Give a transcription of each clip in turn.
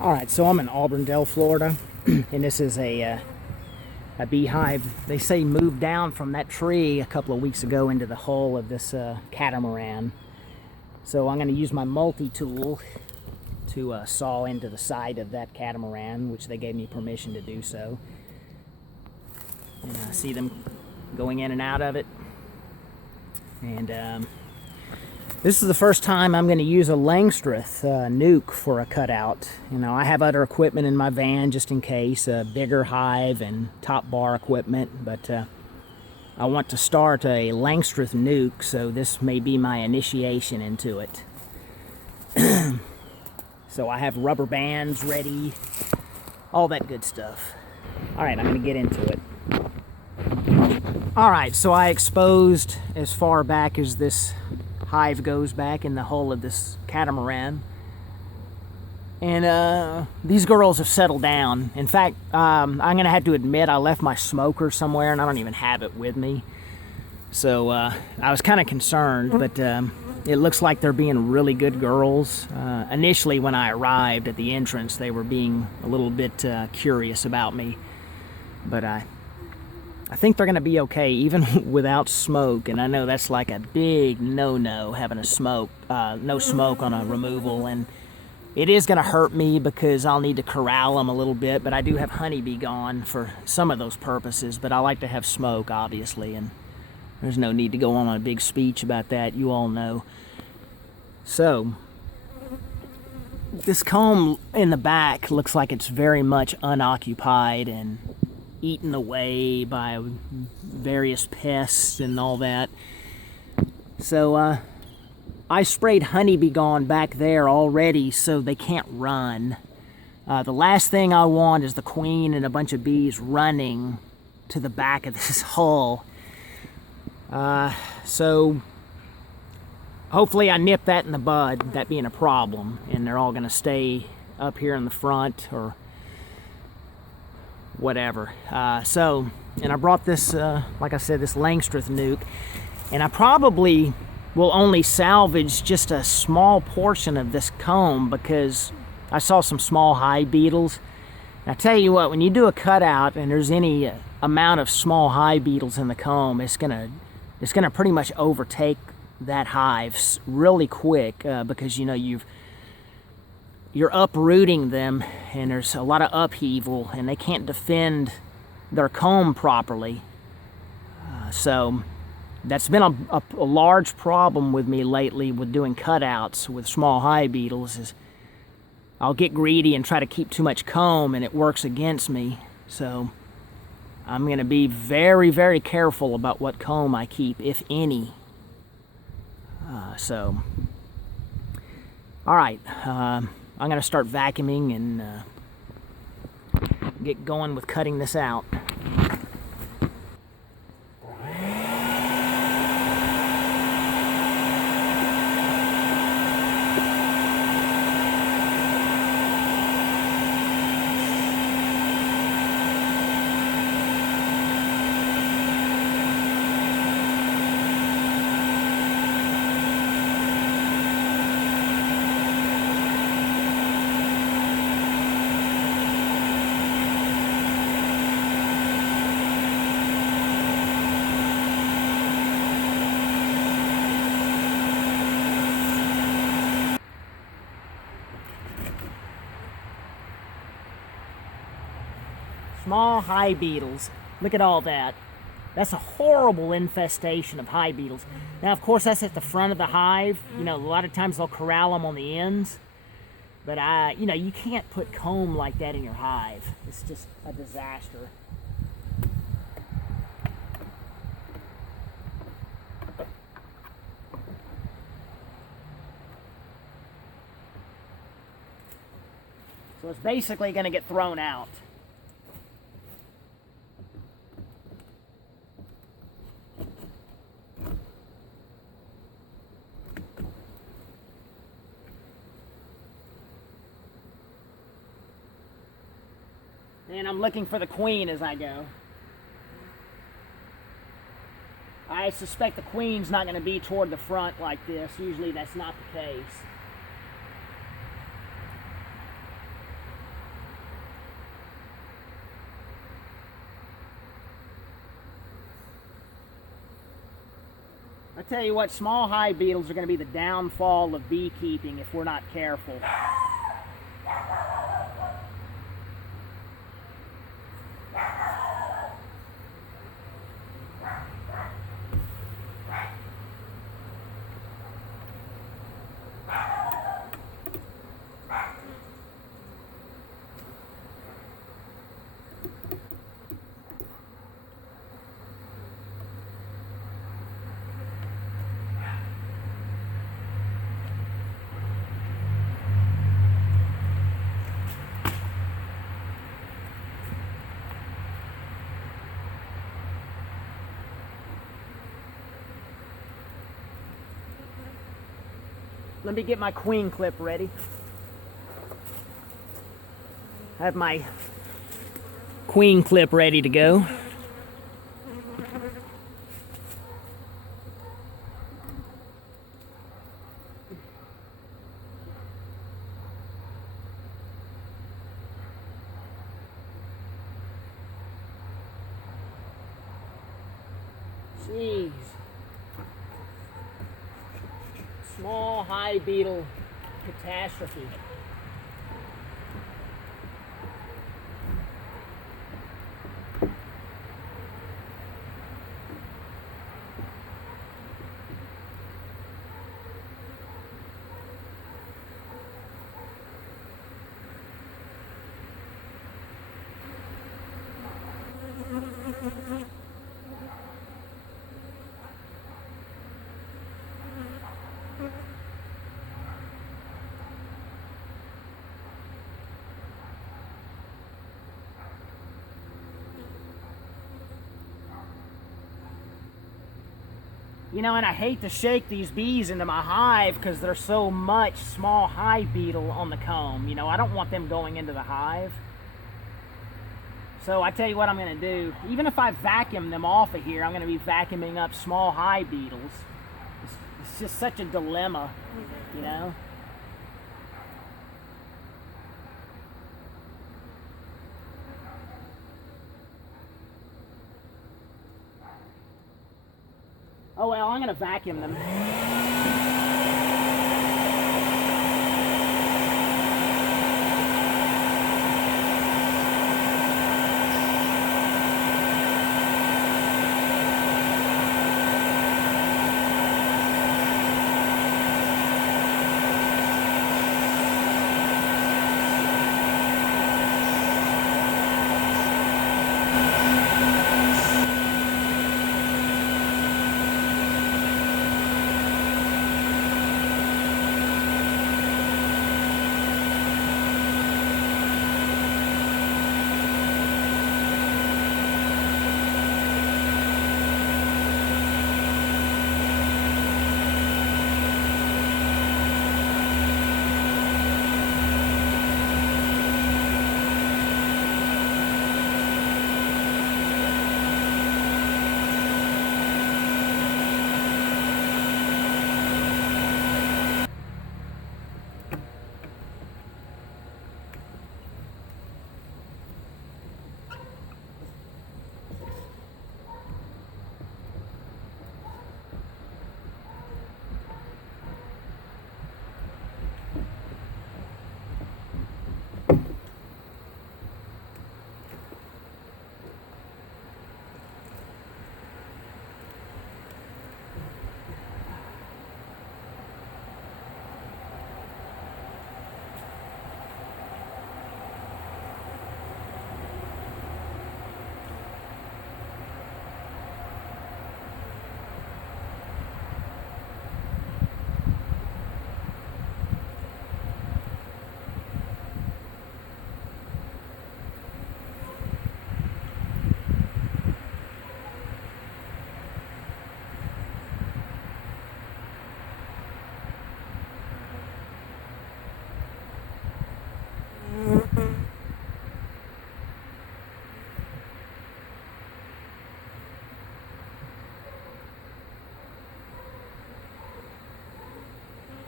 Alright, so I'm in Auburndale, Florida, and this is a beehive. They say moved down from that tree a couple of weeks ago into the hull of this catamaran. So I'm going to use my multi-tool to saw into the side of that catamaran, which they gave me permission to do so. And I see them going in and out of it. And this is the first time I'm going to use a Langstroth nuke for a cutout. You know, I have other equipment in my van just in case, a bigger hive and top bar equipment, but I want to start a Langstroth nuke, so this may be my initiation into it. So I have rubber bands ready, all that good stuff. Alright, I'm going to get into it. Alright, so I exposed as far back as this hive goes back in the hull of this catamaran. And these girls have settled down. In fact, I'm going to have to admit I left my smoker somewhere and I don't even have it with me. So I was kind of concerned, but it looks like they're being really good girls. Initially when I arrived at the entrance, they were being a little bit curious about me. But I think they're going to be okay, even without smoke. And I know that's like a big no-no, having a smoke, no smoke on a removal. And it is going to hurt me because I'll need to corral them a little bit. But I do have Honeybee gone for some of those purposes. But I like to have smoke, obviously. And there's no need to go on a big speech about that. You all know. So this comb in the back looks like it's very much unoccupied and eaten away by various pests and all that. So I sprayed Honeybee gone back there already so they can't run. The last thing I want is the queen and a bunch of bees running to the back of this hull. So hopefully I nip that in the bud, that being a problem, and they're all going to stay up here in the front or whatever. And I brought this, like I said, this Langstroth nuke, and I probably will only salvage just a small portion of this comb because I saw some small hive beetles. And I tell you what, when you do a cutout and there's any amount of small hive beetles in the comb, it's gonna pretty much overtake that hive really quick because you know you're uprooting them and there's a lot of upheaval and they can't defend their comb properly. So that's been a large problem with me lately with doing cutouts with small hive beetles is I'll get greedy and try to keep too much comb and it works against me. So I'm going to be very, very careful about what comb I keep, if any. Alright, I'm going to start vacuuming and get going with cutting this out. Small hive beetles. Look at all that. That's a horrible infestation of hive beetles. Now, of course, that's at the front of the hive. You know, a lot of times they'll corral them on the ends. But, you know, you can't put comb like that in your hive. It's just a disaster. So it's basically going to get thrown out. And I'm looking for the queen as I go. I suspect the queen's not going to be toward the front like this. Usually that's not the case. I tell you what, small hive beetles are going to be the downfall of beekeeping if we're not careful. Let me get my queen clip ready. I have my queen clip ready to go. Jeez. Small hive beetle catastrophe. You know, and I hate to shake these bees into my hive because there's so much small hive beetle on the comb. You know, I don't want them going into the hive. So I tell you what I'm going to do. Even if I vacuum them off of here, I'm going to be vacuuming up small hive beetles. It's just such a dilemma, you know. Oh well, I'm gonna vacuum them.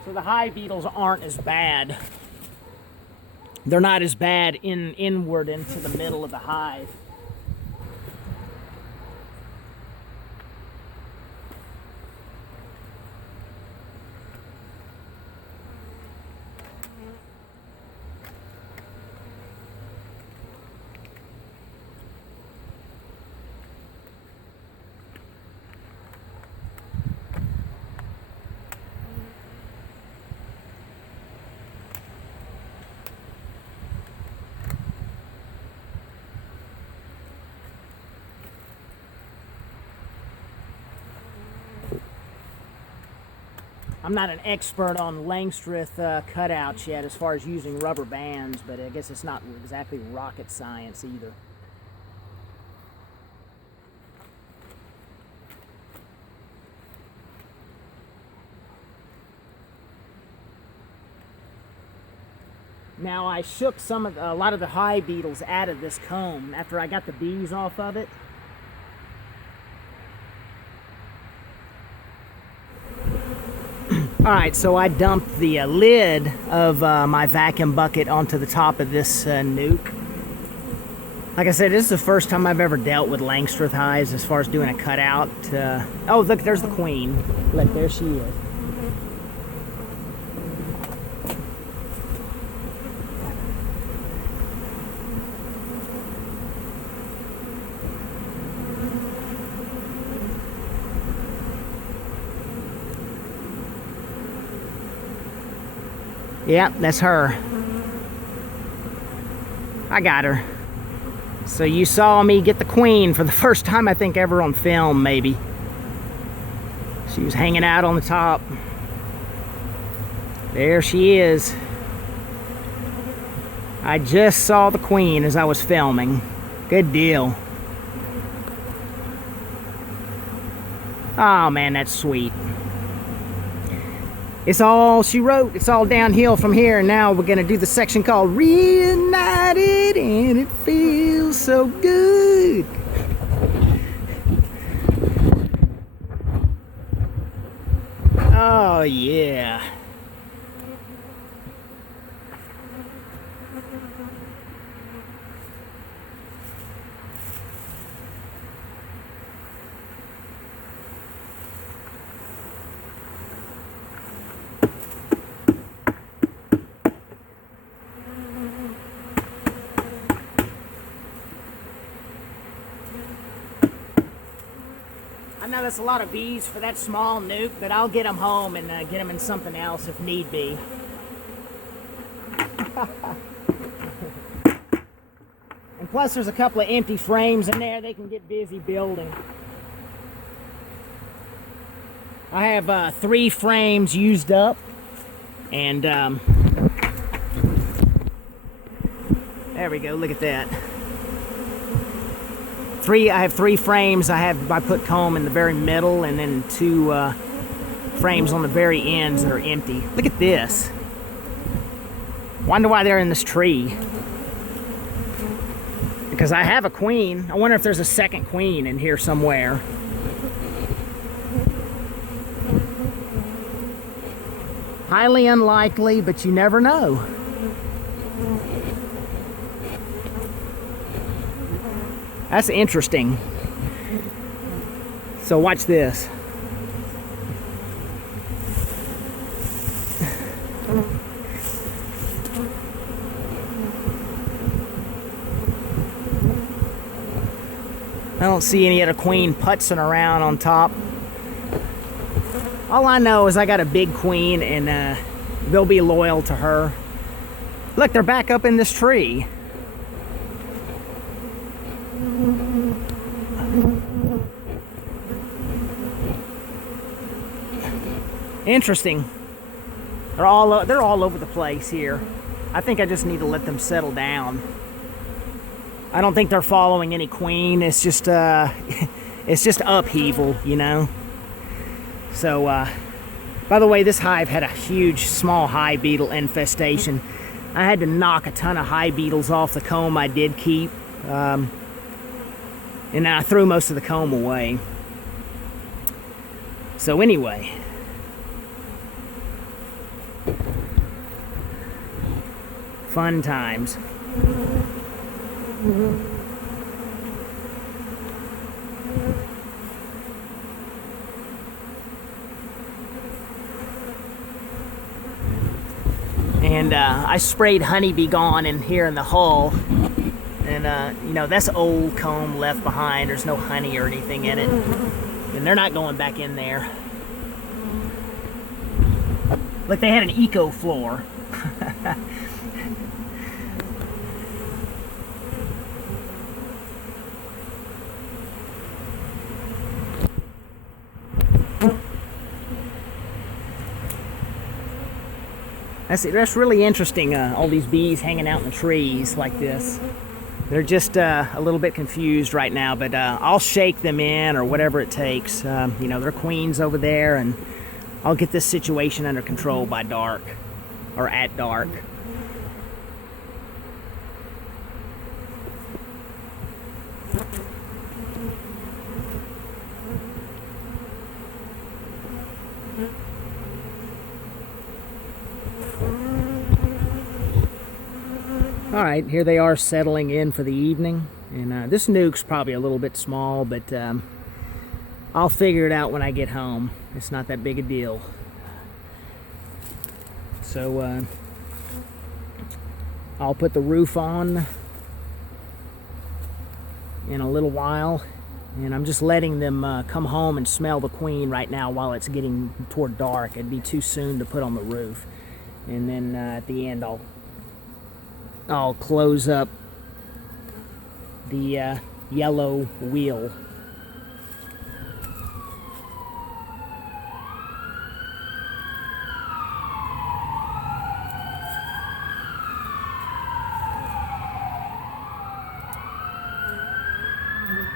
So the hive beetles aren't as bad. They're not as bad inward into the middle of the hive. I'm not an expert on Langstroth cutouts yet as far as using rubber bands, but I guess it's not exactly rocket science either. Now I shook a lot of the hive beetles out of this comb after I got the bees off of it. Alright, so I dumped the lid of my vacuum bucket onto the top of this nuke. Like I said, this is the first time I've ever dealt with Langstroth hives as far as doing a cutout. Oh, look, there's the queen. Look, there she is. Yep, that's her. I got her. So you saw me get the queen for the first time I think ever on film, maybe. She was hanging out on the top. There she is. I just saw the queen as I was filming. Good deal. Oh man, that's sweet. It's all she wrote. It's all downhill from here, and now we're gonna do the section called Reunited, and it feels so good. Oh yeah. I know that's a lot of bees for that small nuke, but I'll get them home and get them in something else if need be. And plus there's a couple of empty frames in there they can get busy building. I have 3 frames used up, and there we go, look at that. I have 3 frames. I put comb in the very middle, and then 2 frames on the very ends that are empty. Look at this. Wonder why they're in this tree. Because I have a queen. I wonder if there's a second queen in here somewhere. Highly unlikely, but you never know. That's interesting. So watch this. I don't see any other queen putzing around on top. All I know is I got a big queen, and they'll be loyal to her. Look, they're back up in this tree. Interesting. They're all over the place here. I think I just need to let them settle down. I don't think they're following any queen. It's just upheaval, you know. So, by the way, this hive had a huge small hive beetle infestation. I had to knock a ton of hive beetles off the comb I did keep, and I threw most of the comb away. So anyway. Fun times. And I sprayed Honeybee gone in here in the hull, and you know, that's old comb left behind. There's no honey or anything in it, and they're not going back in there. Like they had an eco floor. That's really interesting, all these bees hanging out in the trees like this. They're just a little bit confused right now, but I'll shake them in or whatever it takes. You know, their queen's over there, and I'll get this situation under control by dark, or at dark. All right, here they are settling in for the evening, and this nuke's probably a little bit small, but I'll figure it out when I get home. It's not that big a deal. So I'll put the roof on in a little while, and I'm just letting them come home and smell the queen right now while it's getting toward dark. It'd be too soon to put on the roof, and then at the end I'll close up the yellow wheel.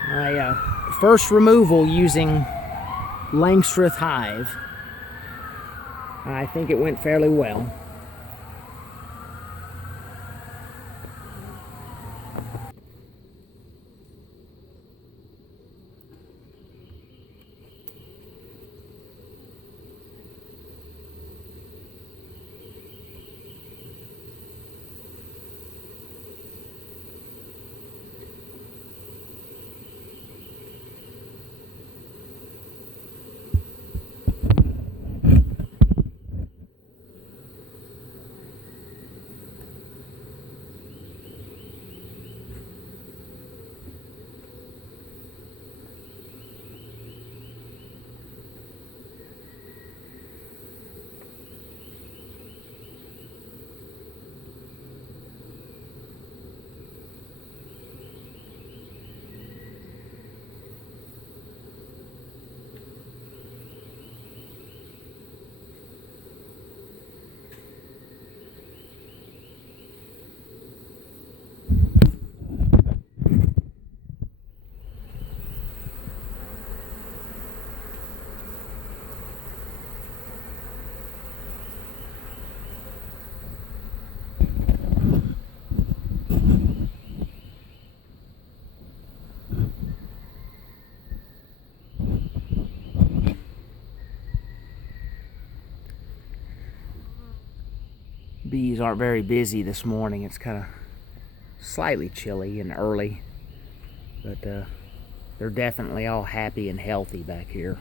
My first removal using Langstroth hive. I think it went fairly well. Bees aren't very busy this morning. It's kind of slightly chilly and early, but they're definitely all happy and healthy back here.